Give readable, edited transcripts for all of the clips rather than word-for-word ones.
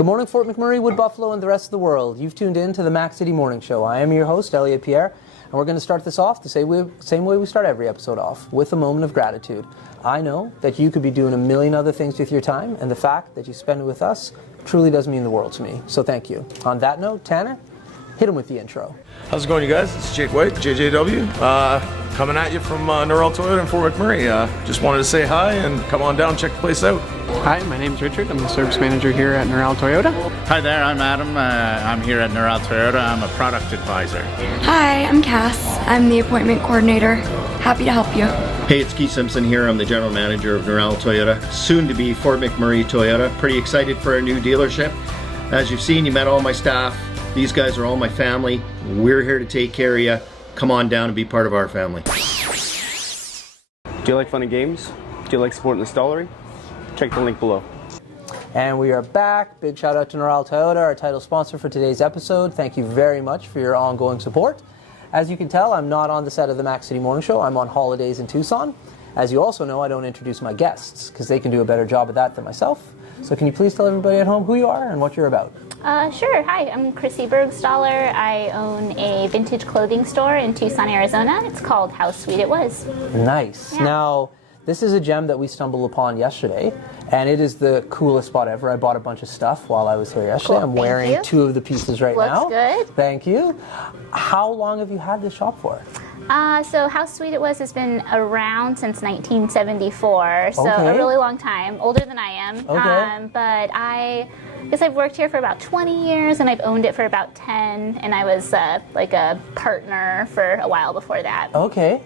Good morning, Fort McMurray, Wood Buffalo, and the rest of the world. You've tuned in to the Mac City Morning Show. I am your host, Elliot Pierre, and we're going to start this off the same way we start every episode off, with a moment of gratitude. I know that you could be doing a million other things with your time, and the fact that you spend it with us truly does mean the world to me. So thank you. On that note, Tanner, hit him with the intro. How's it going, you guys? It's Jake White, JJW, coming at you from Norrell Toyota in Fort McMurray. Just wanted to say hi and come on down, check the place out. Hi, my name's Richard. I'm the service manager here at Norrell Toyota. Hi there, I'm Adam. I'm here at Norrell Toyota. I'm a product advisor. Hi, I'm Cass. I'm the appointment coordinator. Happy to help you. Hey, it's Keith Simpson here. I'm the general manager of Norrell Toyota, soon to be Fort McMurray Toyota. Pretty excited for our new dealership. As you've seen, you met all my staff. These guys are all my family. We're here to take care of you. Come on down and be part of our family. Do you like fun and games? Do you like supporting the stallery? Check the link below. And we are back. Big shout out to Norrell Toyota, our title sponsor for today's episode. Thank you very much for your ongoing support. As you can tell, I'm not on the set of the Mac City Morning Show. I'm on holidays in Tucson. As you also know, I don't introduce my guests because they can do a better job of that than myself. So can you please tell everybody at home who you are and what you're about? Sure. Hi, I'm Chrissy Burgstaler. I own a vintage clothing store in Tucson, Arizona. It's called How Sweet It Was. Nice. Yeah. Now, this is a gem that we stumbled upon yesterday, and it is the coolest spot ever. I bought a bunch of stuff while I was here yesterday. Cool. I'm wearing Thank you. two of the pieces right now. Looks good. Thank you. How long have you had this shop for? So How Sweet It Was has been around since 1974, so Okay. a really long time, older than I am. Okay. But I guess I've worked here for about 20 years, and I've owned it for about 10, and I was like a partner for a while before that. Okay.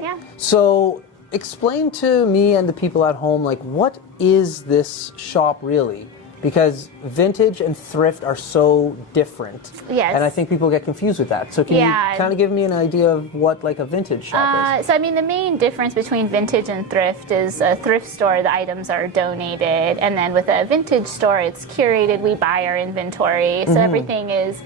Yeah. So explain to me and the people at home, like, what is this shop really? Because vintage and thrift are so different. Yes. And I think people get confused with that. So can you kind of give me an idea of what like a vintage shop is? So I mean, the main difference between vintage and thrift is a thrift store, the items are donated, and then with a vintage store, it's curated. We buy our inventory, so everything is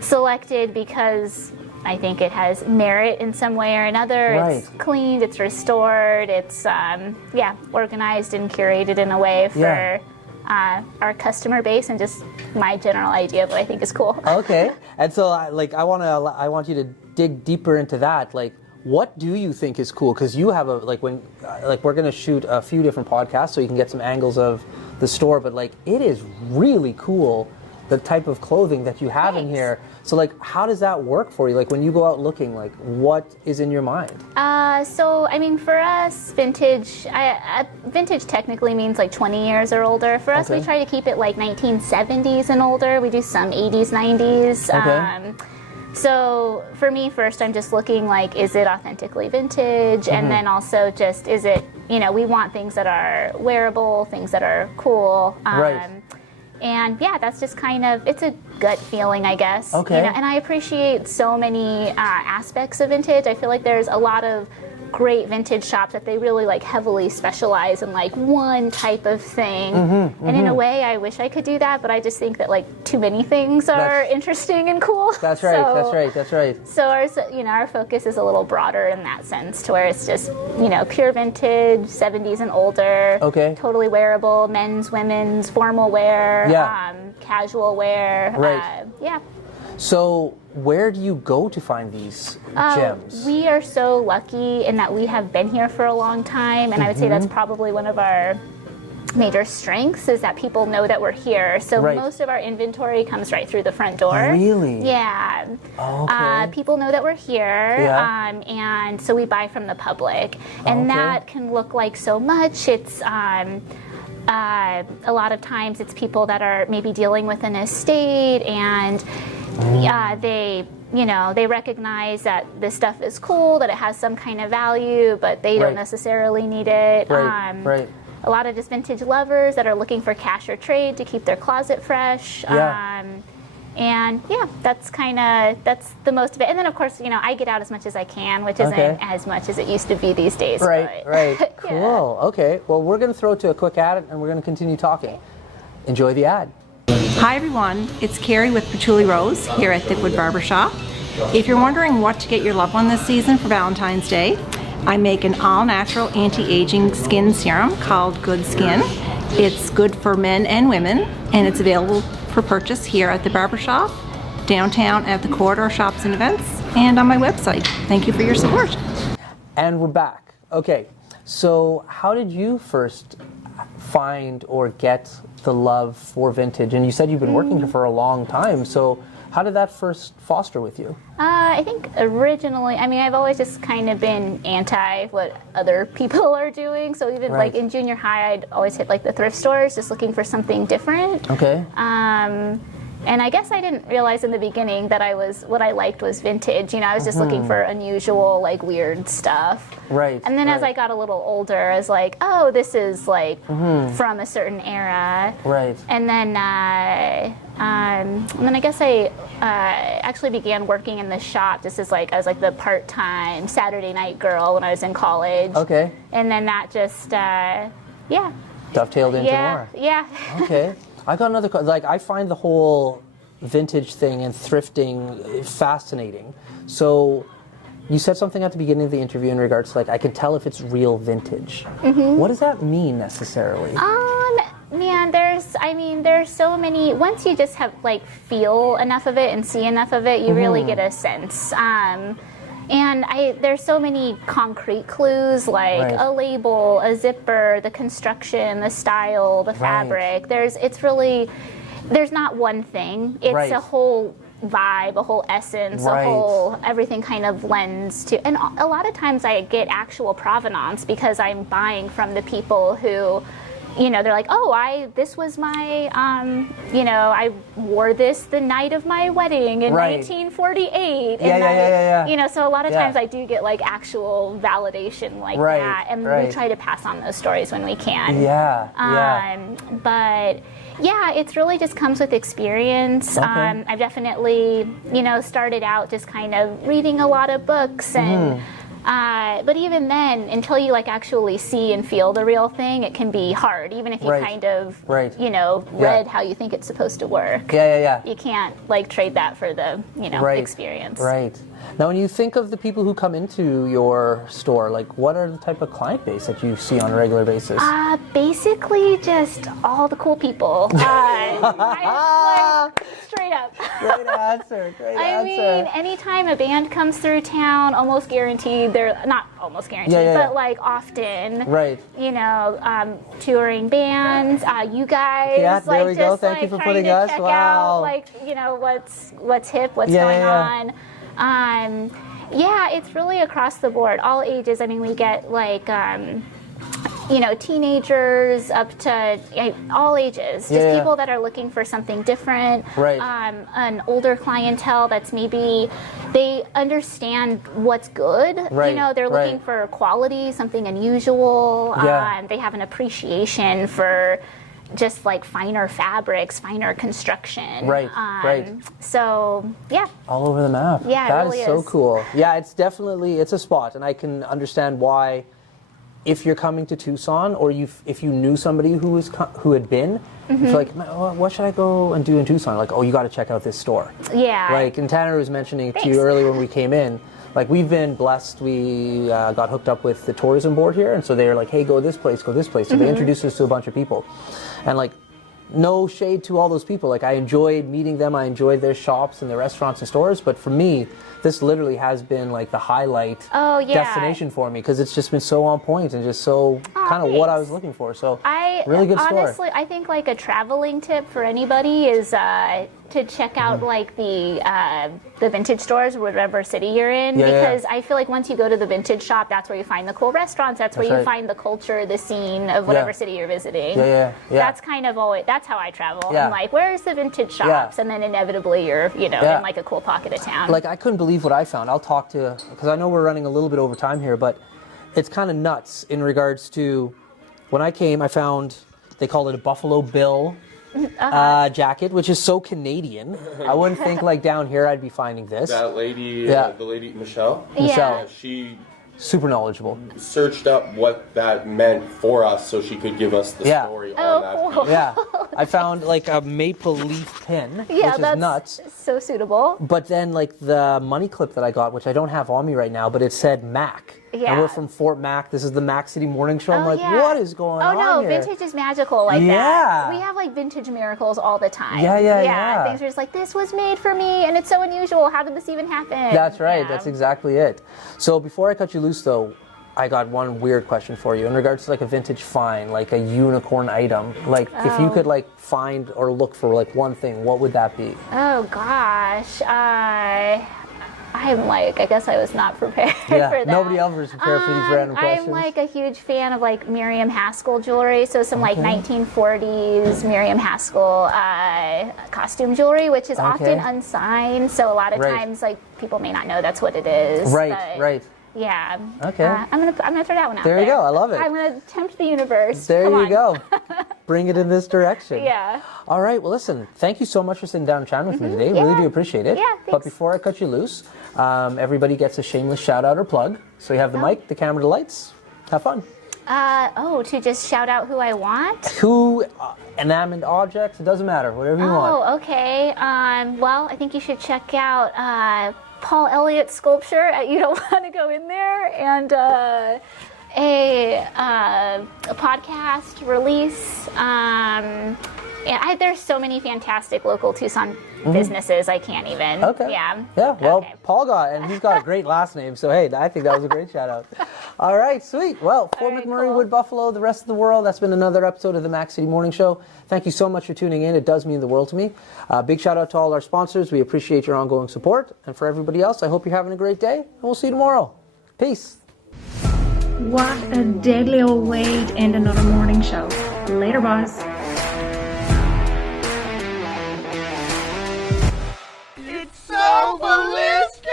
selected because I think it has merit in some way or another. Right. It's cleaned, it's restored, it's organized and curated in a way for our customer base, and just my general idea of what I think is cool. Okay. And so I want you to dig deeper into that. Like, what do you think is cool? Because you have we're going to shoot a few different podcasts so you can get some angles of the store, but like, it is really cool, the type of clothing that you have in here. So like, how does that work for you? Like, when you go out looking, like, what is in your mind? So I mean, for us, vintage technically means like 20 years or older. For us, we try to keep it like 1970s and older. We do some 80s, 90s. Okay. So for me, first, I'm just looking like, is it authentically vintage? And then also just, is it, we want things that are wearable, things that are cool. Right. And yeah, that's just kind of, it's a gut feeling, I guess. Okay. And I appreciate so many aspects of vintage. I feel like there's a lot of great vintage shops that they really like heavily specialize in like one type of thing. And in a way, I wish I could do that, but I just think that like too many things are interesting and cool. That's right. That's right. So our focus is a little broader in that sense, to where it's just, pure vintage, 70s and older. Okay. Totally wearable, men's, women's, formal wear, casual wear. Right. So where do you go to find these gems? We are so lucky in that we have been here for a long time, and I would say that's probably one of our major strengths, is that people know that we're here. So most of our inventory comes right through the front door. Really? Yeah. Okay. People know that we're here, and so we buy from the public, and that can look like so much. It's a lot of times it's people that are maybe dealing with an estate, and they recognize that this stuff is cool, that it has some kind of value, but they don't necessarily need it. Right. A lot of just vintage lovers that are looking for cash or trade to keep their closet fresh. And that's the most of it. And then of course, I get out as much as I can, which isn't as much as it used to be these days. Right. Cool. Okay. Well, we're going to throw to a quick ad, and we're going to continue talking. Enjoy the ad. Hi everyone, it's Carrie with Patchouli Rose here at Thickwood Barbershop. If you're wondering what to get your loved one this season for Valentine's Day, I make an all-natural anti-aging skin serum called Good Skin. It's good for men and women, and it's available for purchase here at the barbershop, downtown at the corridor shops and events, and on my website. Thank you for your support. And we're back. Okay, so how did you first find or get the love for vintage? And you said you've been working here for a long time, so how did that first foster with you? I think originally, I mean, I've always just kind of been anti what other people are doing. So even like in junior high, I'd always hit like the thrift stores, just looking for something different. Okay. And I guess I didn't realize in the beginning that what I liked was vintage. You know, I was just looking for unusual, like weird stuff. Right. And then as I got a little older, I was like, oh, this is like from a certain era. Right. And then I guess I actually began working in the shop just as like, I was like the part-time Saturday night girl when I was in college. Okay. And then that just, Dovetailed into more. Yeah. Okay. I got another, like, I find the whole vintage thing and thrifting fascinating. So you said something at the beginning of the interview in regards to, like, I can tell if it's real vintage. What does that mean necessarily? Man, there's so many, once you just have, like, feel enough of it and see enough of it, you really get a sense. And there's so many concrete clues, like a label, a zipper, the construction, the style, the fabric. There's not one thing. It's a whole vibe, a whole essence, a whole everything kind of lends to. And a lot of times I get actual provenance because I'm buying from the people who, you know, they're like, oh, this was my, I wore this the night of my wedding in 1948. And you know, so a lot of times I do get like actual validation like that. And we try to pass on those stories when we can. But yeah, it's really just comes with experience. I've definitely, started out just kind of reading a lot of books and but even then, until you like actually see and feel the real thing, it can be hard. Even if you kind of, read how you think it's supposed to work. You can't like trade that for the, experience. Right. Now, when you think of the people who come into your store, like what are the type of client base that you see on a regular basis? Basically just all the cool people. Straight up. Great answer. I mean, anytime a band comes through town, almost guaranteed, they're not almost guaranteed, but like often, touring bands, you guys. Yeah, there we go. Thank you for putting us. Check Wow. out, what's hip, what's going on. It's really across the board, all ages. I mean, we get like, teenagers up to all ages, just people that are looking for something different. An older clientele that's maybe they understand what's good. They're looking for quality, something unusual. They have an appreciation for just like finer fabrics, finer construction. So, yeah. All over the map. Yeah, that it really is so cool. Yeah, it's a spot, and I can understand why. If you're coming to Tucson, or if you knew somebody who had been, it's like, what should I go and do in Tucson? Like, oh, you got to check out this store. Yeah. Like, and Tanner was mentioning to you earlier when we came in, like we've been blessed. We got hooked up with the tourism board here, and so they were like, hey, go this place, go this place. So they introduced us to a bunch of people, and like, no shade to all those people. Like, I enjoyed meeting them. I enjoyed their shops and their restaurants and stores. But for me, this literally has been like the highlight destination for me, because it's just been so on point and just so kind of what I was looking for. So really good store. Honestly, I think like a traveling tip for anybody is to check out like the vintage stores, whatever city you're in, because I feel like once you go to the vintage shop, that's where you find the cool restaurants. That's where you find the culture, the scene of whatever city you're visiting. That's kind of always, that's how I travel. I'm like, where's the vintage shops? And then inevitably you're, in like a cool pocket of town. Like, I couldn't believe what I found. I'll talk to, because I know we're running a little bit over time here, but it's kind of nuts in regards to when I came, I found, they called it a Buffalo Bill jacket, which is so Canadian. I wouldn't think like down here I'd be finding this. That lady, the lady Michelle. Yeah. She super knowledgeable. Searched up what that meant for us so she could give us the Yeah. story Oh, on that cool. piece. Yeah, I found like a maple leaf pin, Yeah, which is that's nuts. so suitable. But then like the money clip that I got, which I don't have on me right now, but it said Mac. Yeah. And we're from Fort Mac. This is the Mac City Morning Show. I'm Oh, like, yeah. what is going on Oh no, here? vintage is magical like Yeah. that. We have like vintage miracles all the time. Yeah. Things are just like, this was made for me and it's so unusual. How did this even happen? That's right. Yeah. That's exactly it. So before I cut you loose, though, I got one weird question for you in regards to like a vintage find, like a unicorn item. Like if you could like find or look for like one thing, what would that be? Oh gosh, I'm like, I guess I was not prepared for that. Nobody else was prepared for these random questions. I'm like a huge fan of like Miriam Haskell jewelry, so some like 1940s Miriam Haskell costume jewelry, which is often unsigned. So a lot of times, like people may not know that's what it is. Right, right. Yeah. Okay. I'm gonna throw that one out There you go. I love it. I'm gonna tempt the universe. There Come you on. go. Bring it in this direction. Yeah. All right. Well, listen. Thank you so much for sitting down and chatting with me today. Really do appreciate it. Yeah, But thanks. before I cut you loose, everybody gets a shameless shout out or plug. So you have the mic, the camera, the lights. Have fun. To just shout out who I want. Who, inanimate objects, it doesn't matter. Whatever you want. Oh, okay. Well, I think you should check out Paul Elliott's sculpture at You Don't Want to Go In There, and a podcast release. There's so many fantastic local Tucson businesses. I can't even. Okay. Yeah. Yeah. Well, Okay. Paul and he's got a great last name. So hey, I think that was a great shout out. All right, sweet. Well, Fort right, McMurray, cool. Wood Buffalo, the rest of the world. That's been another episode of the Mac City Morning Show. Thank you so much for tuning in. It does mean the world to me. Big shout out to all our sponsors. We appreciate your ongoing support. And for everybody else, I hope you're having a great day. And we'll see you tomorrow. Peace. What a deadly old way to end another morning show. Later, boys. So ballistic!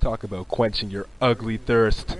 Talk about quenching your ugly thirst.